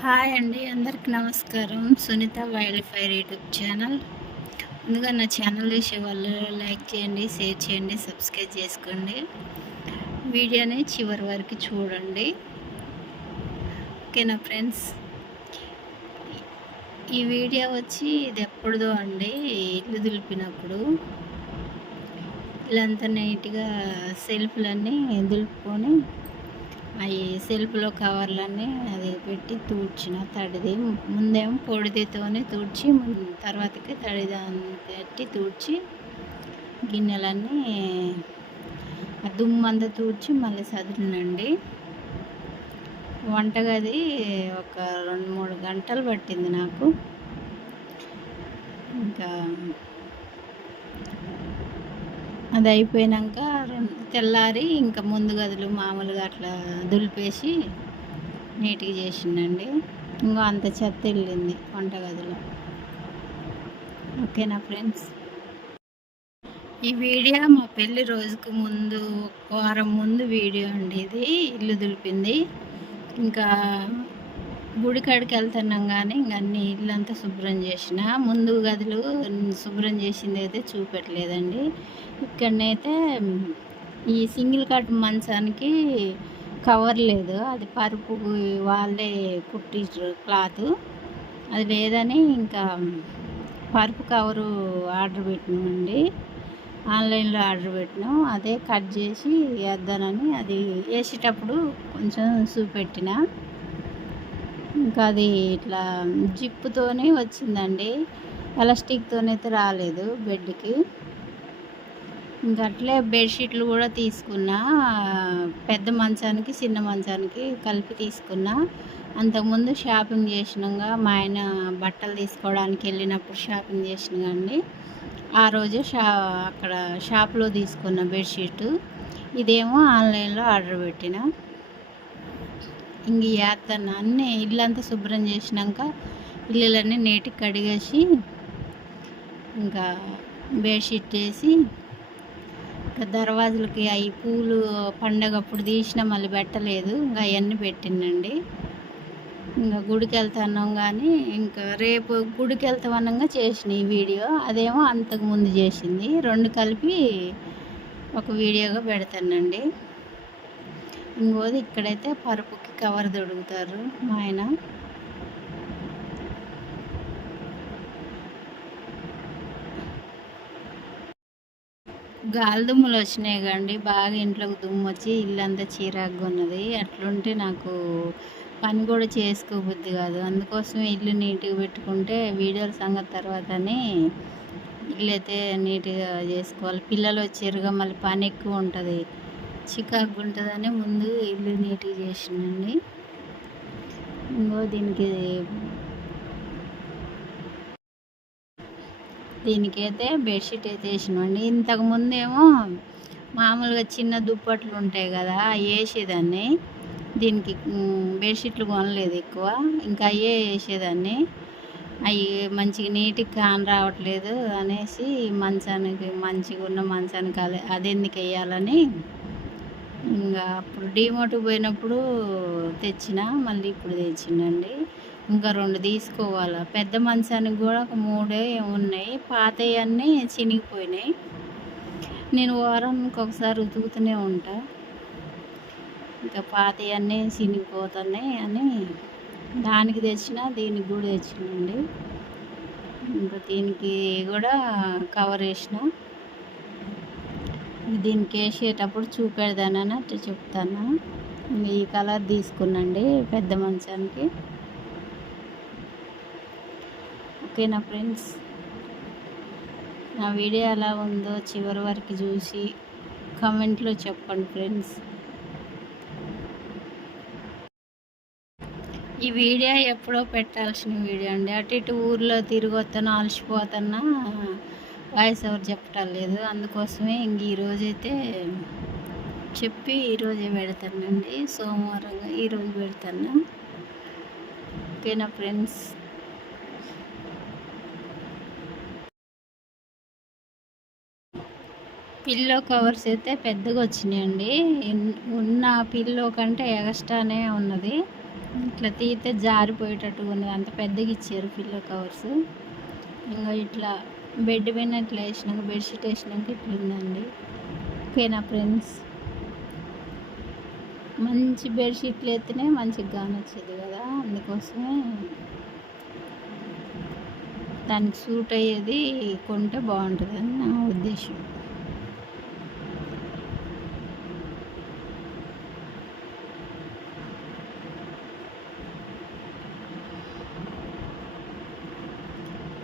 Hi అండి అందరికి నమస్కారం. Sunitha Wild Fire YouTube channel. ముందుగా నా ఛానల్ చూసే వాళ్ళు లైక్ చేయండి షేర్ చేయండి సబ్స్క్రైబ్ చేసుకోండి. వీడియోని చివరి వరకు చూడండి. ఓకేనా ఫ్రెండ్స్? ఈ వీడియో వచ్చి ఇది ఎప్పుడుదో అండి ఇల్లు దులిపినప్పుడు. ఇల్లంతా నీట్గా సెల్ఫ్లన్నీ దులుపుకొని అవి సెల్ఫ్లో కవర్లన్నీ అది పెట్టి తూడ్చిన తడిది ముందేమో పొడిదితోనే తూడ్చి తర్వాతకి తడిదాన్ని పెట్టి తూడ్చి గిన్నెలన్నీ ఆ దుమ్మంతా తూడ్చి మళ్ళీ సదిరినండి. వంటగది ఒక రెండు మూడు గంటలు పట్టింది నాకు. ఇంకా అది అయిపోయినాక రెండు తెల్లారి ఇంకా ముందు గదులు మామూలుగా అట్లా దులిపేసి నీట్గా చేసిండండి. ఇంకో అంత చెత్త వెళ్ళింది వంట గదిలో. ఓకేనా ఫ్రెండ్స్? ఈ వీడియో మా పెళ్ళి రోజుకు ముందు ఒక వారం ముందు వీడియో అండి ఇది. ఇల్లు దులిపింది. ఇంకా గుడి కాడికి వెళ్తున్నాం కానీ ఇంక అన్ని ఇల్లంతా శుభ్రం చేసిన. ముందు గదులు శుభ్రం చేసింది అయితే చూపెట్టలేదండి. ఇక్కడనైతే ఈ సింగిల్ కట్ మంచానికి కవర్ లేదు. అది పరుపు వాళ్ళే కుట్టించారు క్లాత్. అది లేదని ఇంకా పరుపు కవరు ఆర్డర్ పెట్టినామండి. ఆన్లైన్లో ఆర్డర్ పెట్టినాం. అదే కట్ చేసి వేద్దానని అది వేసేటప్పుడు కొంచెం చూపెట్టిన. ఇంకా అది ఇట్లా జిప్పుతోనే వచ్చిందండి. ఎలాస్టిక్తోనైతే అయితే రాలేదు బెడ్కి. ఇంకా అట్లే బెడ్షీట్లు కూడా తీసుకున్నా. పెద్ద మంచానికి చిన్న మంచానికి కలిపి తీసుకున్నా. అంతకుముందు షాపింగ్ చేసినాగా మా ఆయన బట్టలు తీసుకోవడానికి వెళ్ళినప్పుడు షాపింగ్ చేసినాగండి అండి. ఆ రోజు షా అక్కడ షాప్లో తీసుకున్న బెడ్షీట్. ఇదేమో ఆన్లైన్లో ఆర్డర్ పెట్టిన. ఇంక వేస్తాను అన్నీ ఇల్లంతా శుభ్రం చేసినాక ఇల్లులన్నీ నీట్గా కడిగేసి ఇంకా బెడ్షీట్ వేసి ఇంకా దర్వాజులకి అవి పూలు పండగ అప్పుడు తీసిన మళ్ళీ పెట్టలేదు. ఇంకా అవన్నీ పెట్టిందండి. ఇంకా గుడికి వెళ్తున్నాం కానీ ఇంకా రేపు గుడికి వెళ్తామనగా చేసిన ఈ వీడియో. అదేమో అంతకు ముందు చేసింది. రెండు కలిపి ఒక వీడియోగా పెడతానండి. ఇంకోది ఇక్కడైతే పరుపు కవర్ దొడుగుతారు మా ఆయన. గాలి దుమ్ములు వచ్చినాయి కండి బాగా ఇంట్లోకి దుమ్ము వచ్చి ఇల్లంతా చీరాగ్గా ఉన్నది. అట్లుంటే నాకు పని కూడా చేసుకోబుద్ది కాదు. అందుకోసం ఇల్లు నీట్గా పెట్టుకుంటే వీడియోల సంగతి తర్వాతనే ఇల్లు అయితే నీట్గా చేసుకోవాలి. పిల్లలు వచ్చారుగా మళ్ళీ పని ఎక్కువ ఉంటుంది. చికాకు ఉంటుందని ముందు ఇల్లు నీట్గా చేసినండి ఇంకో దీనికి దీనికైతే బెడ్షీట్ అయితే వేసినామండి. ఇంతకు ముందేమో మామూలుగా చిన్న దుప్పట్లు ఉంటాయి కదా అవి వేసేదాన్ని. దీనికి బెడ్షీట్లు కొనలేదు ఎక్కువ. ఇంకా అయ్యే వేసేదాన్ని. అవి మంచిగా నీట్గా కాని రావట్లేదు అనేసి మంచానికి మంచిగా ఉన్న మంచానికి అదే అది ఎందుకు వేయాలని ఇంకా అప్పుడు డిమోట్ పోయినప్పుడు తెచ్చిన మళ్ళీ ఇప్పుడు తెచ్చిండండి. ఇంకా రెండు తీసుకోవాలి. పెద్ద మంచానికి కూడా ఒక మూడే ఉన్నాయి. పాతవి అన్నీ చినిగిపోయినాయి. నేను వారానికి ఒకసారి ఉతుకుతూనే ఉంటా. ఇంకా పాతవి అన్నీ చినిగిపోతున్నాయి అని దానికి తెచ్చిన దీనికి కూడా తెచ్చిండండి. ఇంకా దీనికి కూడా కవర్ వేసిన దీనికి వేసేటప్పుడు చూపెడదానని అట్లా చెప్తాను. ఈ కలర్ తీసుకున్నండి పెద్ద మంచానికి. ఓకేనా ఫ్రెండ్స్? నా వీడియో ఎలా ఉందో చివరి వరకు చూసి కామెంట్లో చెప్పండి ఫ్రెండ్స్. ఈ వీడియో ఎప్పుడో పెట్టాల్సిన వీడియో అండి. అటు ఇటు ఊర్లో తిరిగి వస్తాను అలసిపోతున్నా వాయిస్ ఎవరు చెప్పటం లేదు. అందుకోసమే ఇంక ఈరోజైతే చెప్పి ఈరోజే పెడతానండి. సోమవారంగా ఈరోజు పెడతాను. ఓకేనా ఫ్రెండ్స్? పిల్లో కవర్స్ అయితే పెద్దగా వచ్చినాయండి. ఉన్న పిల్లో కంటే ఎగస్ట్రానే ఉన్నది. ఇట్లా తీస్తే జారిపోయేటట్టుగా ఉన్నది. అంత పెద్దగా ఇచ్చారు పిల్లో కవర్స్. ఇంకా ఇట్లా బెడ్ పైన అట్లా వేసినాక బెడ్షీట్ వేసినాక ఇట్లా ఉందండి ఓకేనా ఫ్రెండ్స్? మంచి బెడ్షీట్లు వేస్తేనే మంచిగా కానొచ్చేది కదా అందుకోసమే దానికి సూట్ అయ్యేది కొంటే బాగుంటుందని నా ఉద్దేశం.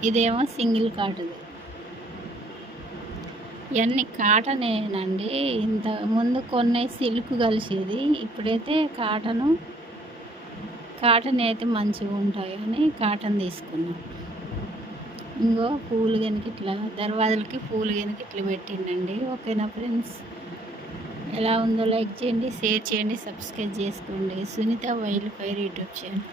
ఇదేమో సింగిల్ కాటుది. ఇవన్నీ కాటనేనండి. ఇంత ముందు కొన్ని సిల్క్ కలిసేది. ఇప్పుడైతే కాటను కాటన్ అయితే మంచిగా ఉంటాయి అని కాటన్ తీసుకున్నాం. ఇంకో పూలు కనుక ఇట్లా దర్వాజలకి పూలు కనుక ఇట్లా పెట్టిండండి. ఓకేనా ఫ్రెండ్స్? ఎలా ఉందో లైక్ చేయండి షేర్ చేయండి సబ్స్క్రైబ్ చేసుకోండి. Sunitha Wild Fire YouTube channel.